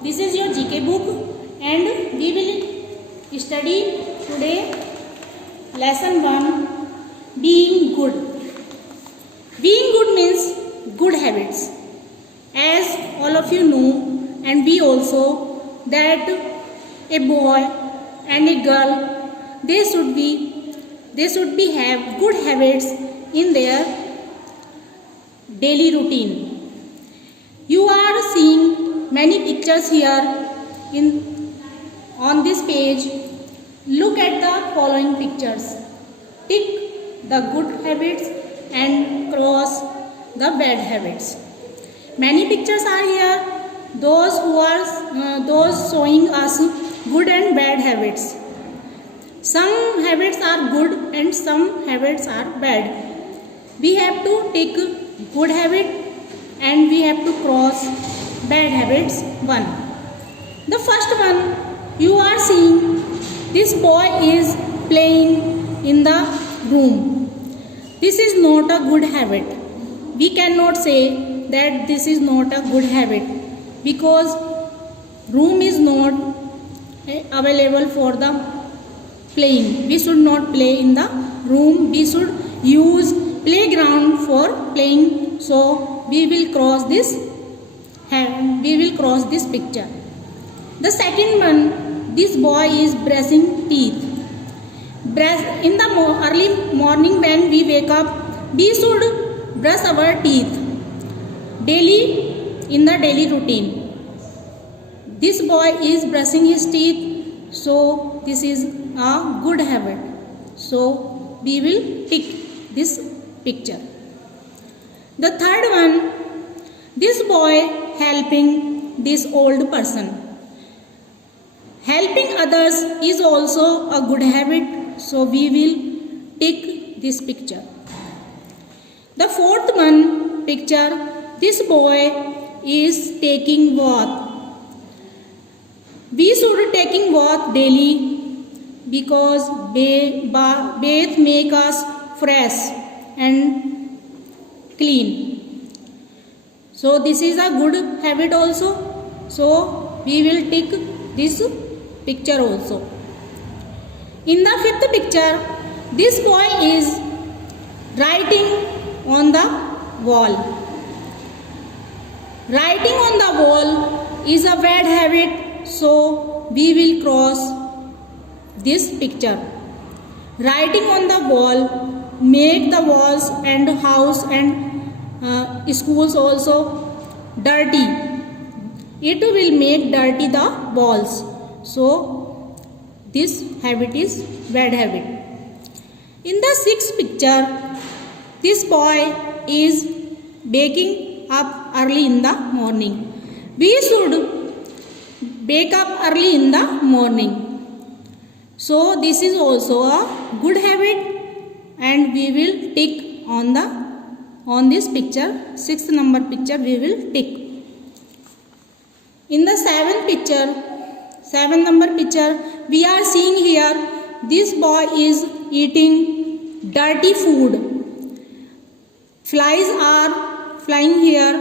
This is your GK book and we will study today lesson 1, being good. Being good means good habits. As all of you know and we also that a boy and a girl they should be have good habits in their daily routine. You are seeing many pictures here on this page. Look at the following pictures. Tick the good habits and cross the bad habits. Many pictures are here. Those showing us good and bad habits. Some habits are good and some habits are bad. We have to take good habit and we have to cross bad habits 1. The first one, you are seeing this boy is playing in the room. This is not a good habit. We cannot say that this is not a good habit because room is not available for the playing. We should not play in the room. We should use playground for playing. So we will cross this picture. The second one, this boy is brushing teeth. In the early morning when we wake up, we should brush our teeth daily in the daily routine. This boy is brushing his teeth, so this is a good habit. So we will tick this picture. The third one, this boy helping this old person. Helping others is also a good habit, so we will tick this picture. The fourth one picture, this boy is taking bath. We should taking bath daily because bath make us fresh and clean. So this is a good habit also. So we will tick this picture also. In the fifth picture, this boy is writing on the wall. Writing on the wall is a bad habit, so we will cross this picture. Writing on the wall make the walls and house and schools also dirty. It will make dirty the walls. So this habit is bad habit. In the sixth picture, this boy is waking up early in the morning. We should wake up early in the morning. So this is also a good habit and we will tick on this picture. 6th number picture we will tick. In the 7th number picture, we are seeing here this boy is eating dirty food. Flies are flying here.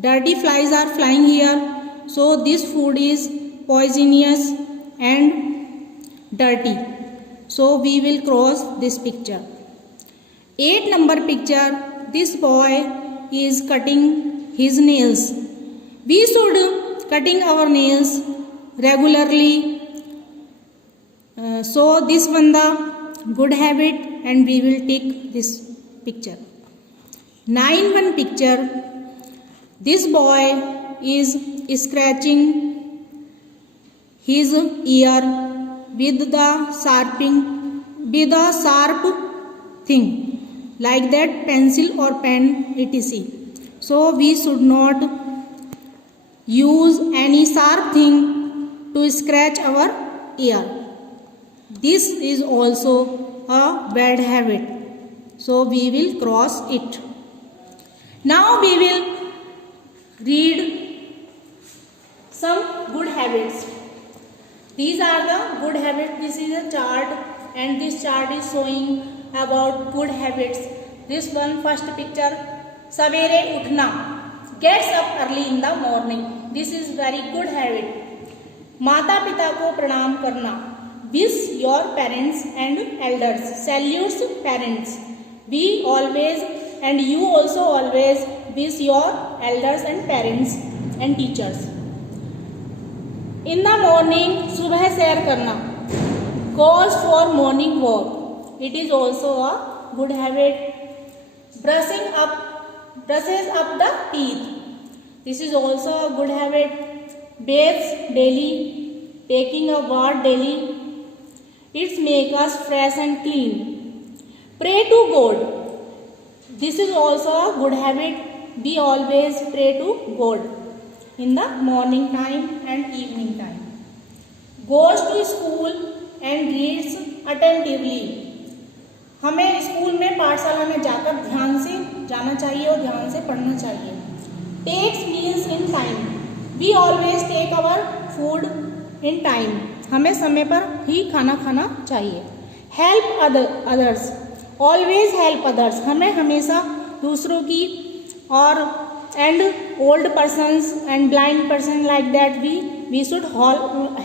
Dirty flies are flying here. So this food is poisonous and dirty. So we will cross this picture. 8th number picture, this boy is cutting his nails. We should cutting our nails regularly. So this one the good habit and we will take this picture. 9th picture, this boy is scratching his ear with the sharp thing like that pencil or pen etc. So we should not use any sharp thing to scratch our ear. This is also a bad habit. So we will cross it. Now we will read some good habits. These are the good habits. This is a chart and this chart is showing about good habits. This one first picture, savere uthna. Gets up early in the morning, this is very good habit. माता पिता को प्रणाम करना, wish your parents and elders, salutes parents, we always and you also always wish your elders and parents and teachers. In the morning, सुबह सैर करना, goes for morning walk, it is also a good habit। brushes up the teeth, this is also a good habit। bathes daily, taking a bath daily, it makes us fresh and clean। pray to God, this is also a good habit, we always pray to God in the morning time and evening time। goes to school and reads attentively, हमें school में पाठशाला में जाकर ध्यान से जाना चाहिए और ध्यान से पढ़ना चाहिए। takes meals in time, we always take our food in time, हमें समय पर ही खाना खाना चाहिए। help others, always help others, हमें हमेशा दूसरों की और and old persons and blind person like that we should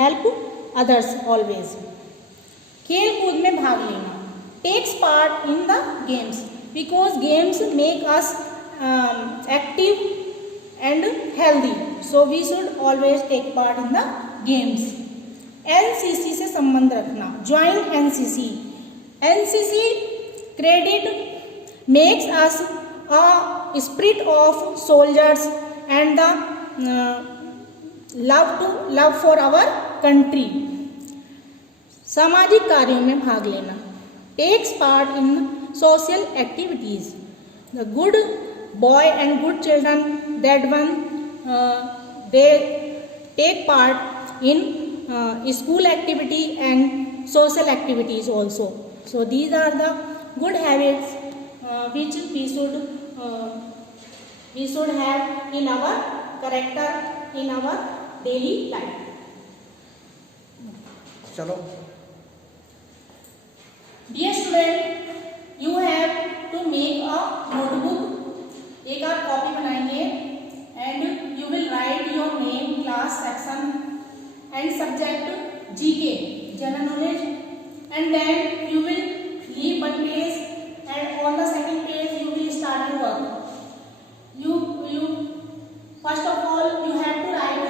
help others always। खेल कूद में भाग लेना, takes part in the games, because games make us active and healthy, so we should always take part in the games. NCC से संबंध रखना, join NCC, NCC credit makes us a spirit of soldiers and the love for our country. सामाजिक कार्यों में भाग लेना, takes part in social activities, the good boy and good children that one they take part in school activity and social activities also. So these are the good habits which we should have in our character, in our daily life। चलो Dear student, you have to make a notebook, एक आप copy बनाएंगे and you will write your name, class, section and subject GK, general knowledge, and then you will leave one page and on the second page you will start your work। You first of all you have to write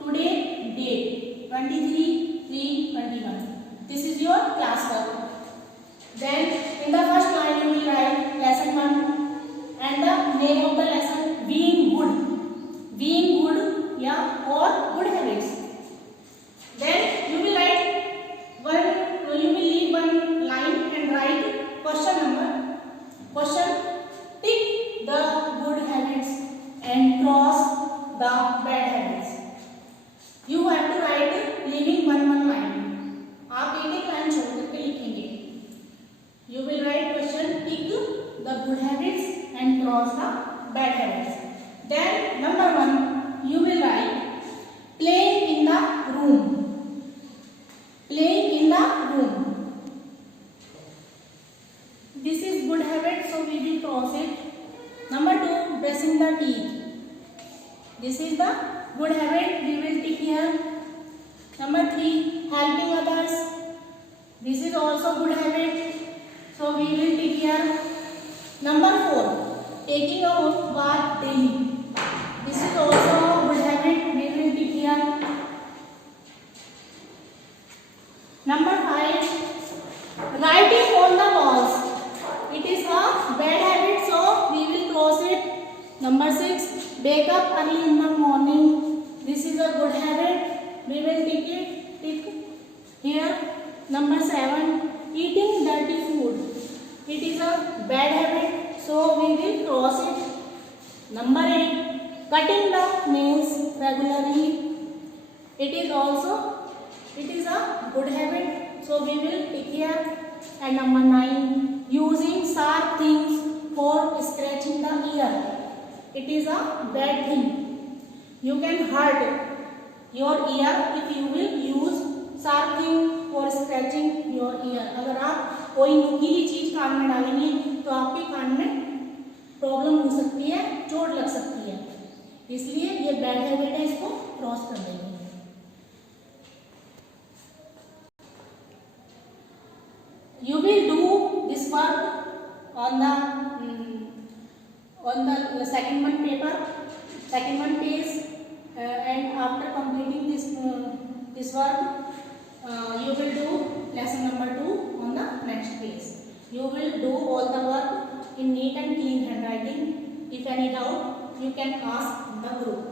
today date 23/3/21, this is your class work। Then in the first line you will write lesson 1 and the name of the lesson, being good yeah or good habits। then you will leave one line and write question number, question, tick the good habits and cross the bad habits। you have to write leaving one line, आप एक line छोड़ करके लिखेंगे। you will write question, tick the good habits and cross the bad habits। then number 1 you will write playing in the room, playing in the room, this is good habit, so we will cross it। number 2 brushing the teeth, this is the good habit, we will tick here। number 3 helping others, this is also good habit, so we will tick here। number 4 taking a bath daily, this is also a good habit, we will tick here। number 5 writing on the walls, it is a bad habit, so we will cross it। number 6 wake up early in the morning, this is a good habit, we will tick here। number 7 eating dirty food, it is a bad habit, so we will cross it। number 8 cutting the nails regularly, it is a good habit, so we will tick here। and number 9 using sharp things for scratching the ear, it is a bad thing, you can hurt your ear if you will use sharp thing for scratching your ear। अगर आप कोई नुकीली चीज कान में डालेंगे तो आपके कान में प्रॉब्लम हो सकती है, चोट लग सकती है। इसलिए ये बैड हैबिट है, इसको क्रॉस कर देंगे। You will do this work on the second one paper, second one page, and after completing this work, you will do lesson number 2 on the next page. You will do all the work in neat and clean handwriting. If any doubt, you can ask the group.